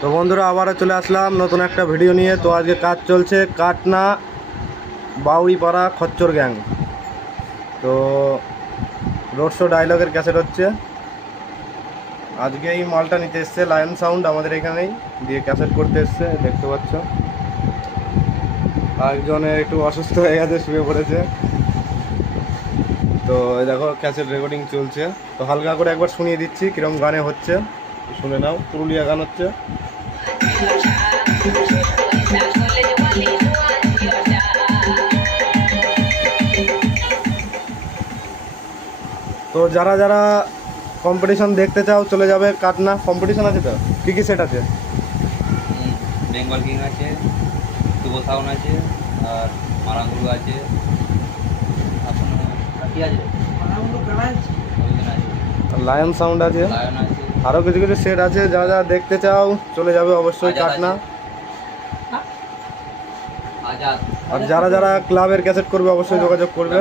তো বন্ধুরা আবারও চলে আসলাম নতুন একটা ভিডিও নিয়ে। তো আজকে কাজ চলছে কাটনা বাউইপাড়া খচ্চর গ্যাং। তো রোড শো ডায়লগের ক্যাসেট হচ্ছে। আজকে এই মালটা নিতে এসছে লায়ন সাউন্ড আমাদের এখানেই, দিয়ে ক্যাসেট করতে এসছে, দেখতে পাচ্ছ। একজনে একটু অসুস্থ হয়ে গেছে, শুয়ে পড়েছে। তো দেখো ক্যাসেট রেকর্ডিং চলছে। তো হালকা করে একবার শুনিয়ে দিচ্ছি কিরম গানে হচ্ছে, শুনে নাও। পুরুলিয়া গান হচ্ছে। তো যারা যারা কম্পিটিশন দেখতে চাও চলে যাবে কাটনা। কম্পিটিশন আছে তো কী কী সেট আছে? বেঙ্গল কিং আছে, শুভ সাউন্ড আছে, আর মারাঙ্গুলো আছে। আপনার আর কি আছে? লায়ন সাউন্ড আছে, লায়ন আছে, আরও কিছু কিছু সেট আছে। যারা যারা দেখতে চাও চলে যাবে অবশ্যই কাটনা। আজাদ। আর যারা যারা ক্লাবের ক্যাসেট করবে অবশ্যই যোগাযোগ করবে।